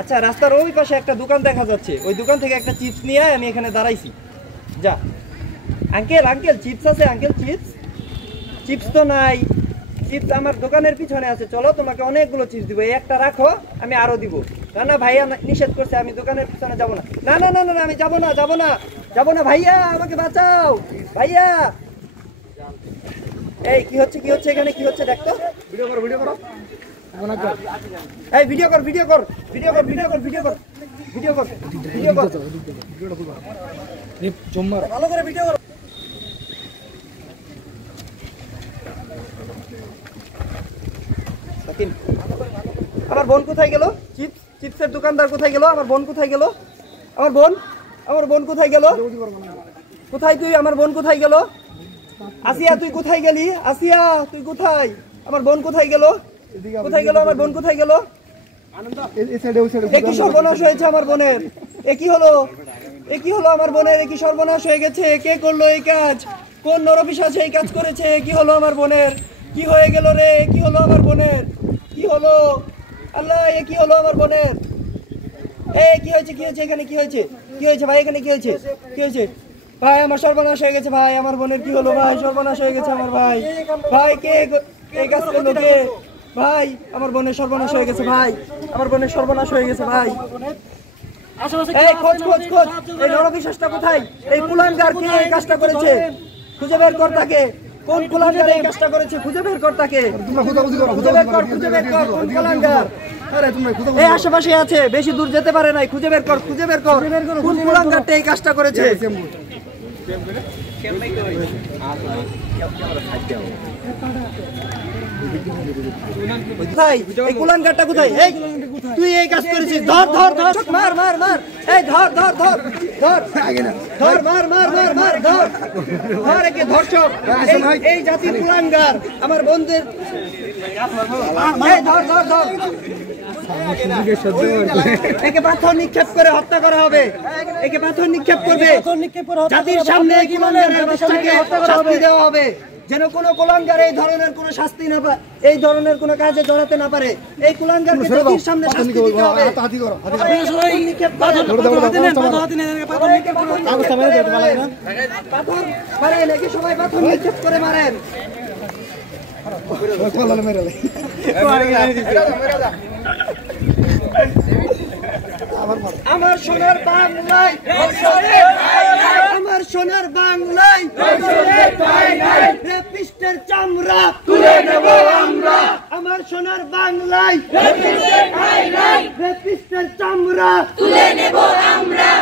আচ্ছা, রাস্তার ওই পাশে একটা দোকান দেখা যাচ্ছে, ওই দোকান থেকে একটা চিপস নিয়ে আমি এখানে দাঁড়াইছি। যা আঙ্কেল, আঙ্কেল চিপস আছে? Uncle chips? চিপস তো নাই। চিপস আমার দোকানের পিছনে আছে, চলো তোমাকে অনেকগুলো চিপস দিব, এই একটা রাখো, আমি আরো দিব। না না ভাইয়া নিষেধ করছে, আমি দোকানের পিছনে যাবো না। না না না না আমি যাবো না, যাবো না, যাবো না ভাইয়া, আমাকে বাঁচাও ভাইয়া। এই কি হচ্ছে, কি হচ্ছে এখানে, কি হচ্ছে দেখতো? ভিডিও করো, ভিডিও করো, এই ভিডিও কর, ভিডিও কর, ভিডিও কর, ভিডিও কর, ভিডিও কর, ভিডিও কর, ভিডিও কর, ভালো করে ভিডিও কর। আমার বোন কোথায় গেল? চিপস, চিপসের দোকানদার কোথায় গেল? আমার বোন কোথায় গেল? আমার বোন, আমার বোন কোথায় গেল? কোথায় তুই? আমার বোন কোথায় গেল? আসিয়া তুই কোথায় গেলি? আসিয়া তুই কোথায়? আমার বোন কোথায় গেল? কোথায় গেল আমার বোন, কোথায় গেল? একই সর্বনাশ হয়েছে আমার বোনের। একই হলো, একই হলো আমার বোনের, একই সর্বনাশ হয়ে গেছে। কে করলো এই কাজ? কোন নরপিশাচ এই কাজ করেছে? কি হলো আমার বোনের? কি হয়ে গেল রে? কি হলো আমার বোনের? কি হলো আল্লাহ? এ কি হলো আমার বোনের? এই কি হয়েছে, কি হয়েছে এখানে, কি হয়েছে, কি হয়েছে ভাই এখানে, কি হয়েছে, কি হয়েছে ভাই? আমার সর্বনাশ হয়ে গেছে ভাই, আমার বোনের কি হলো ভাই? সর্বনাশ হয়ে গেছে আমার ভাই। ভাই কে এই কাজ করলো? কে ভাই? আমার বোনের সর্বনাশ হয়ে গেছে ভাই, আমার বোনের সর্বনাশ হয়ে গেছে ভাই। এই খোঁজ, খোঁজ, খোঁজ, এই নরপিশাচটা কোথায়? এই কুলাঙ্গার কে এই কাজটা করেছে? খুঁজে বের কর তাকে। কোন কুলাঙ্গার এই কাজটা করেছে? খুঁজে বের কর তাকে, খুঁজে বের কর, খুঁজে বের কর কোন কুলাঙ্গার। এই আশেপাশে আছে, বেশি দূর যেতে পারে নাই। খুঁজে বের কর, খুঁজে বের কর কোন কুলাঙ্গারটা এই কাজটা করেছে। কোথায় এই কুলাঙ্গারটা? কোথায়? এই তুই এই কাজ করেছিস? ধর ধর ধর, মার মার মার, এই ধর ধর ধর ধর ধর, মার মার মার মার, ধর ধর, একে ধর্ষক, এই জাতির কুলাঙ্গার আমার বন্ধুদের। এই ধর ধর ধর, একে পাথর নিক্ষেপ করে হত্যা করা হবে, একে পাথর নিক্ষেপ করবে জাতির সামনে, শাস্তি দেওয়া হবে, যেন কোনো কুলাঙ্গার এই ধরনের কোনো শাস্তি না পায়, এই ধরনের কোনো কাজে জড়াতে না পারে। এই কুলাঙ্গারকে জাতির সামনে শাস্তি দিতে হবে। পাথর মারেন, একে সবাই পাথর নিক্ষেপ করে মারেন। আমার সোনার বাংলায়, আমার সোনার বাংলায় রেপিস্টের চামড়া তুলে নেব আমরা। আমার সোনার বাংলায় রেপিস্টের চামড়া তুলে নেব আমরা।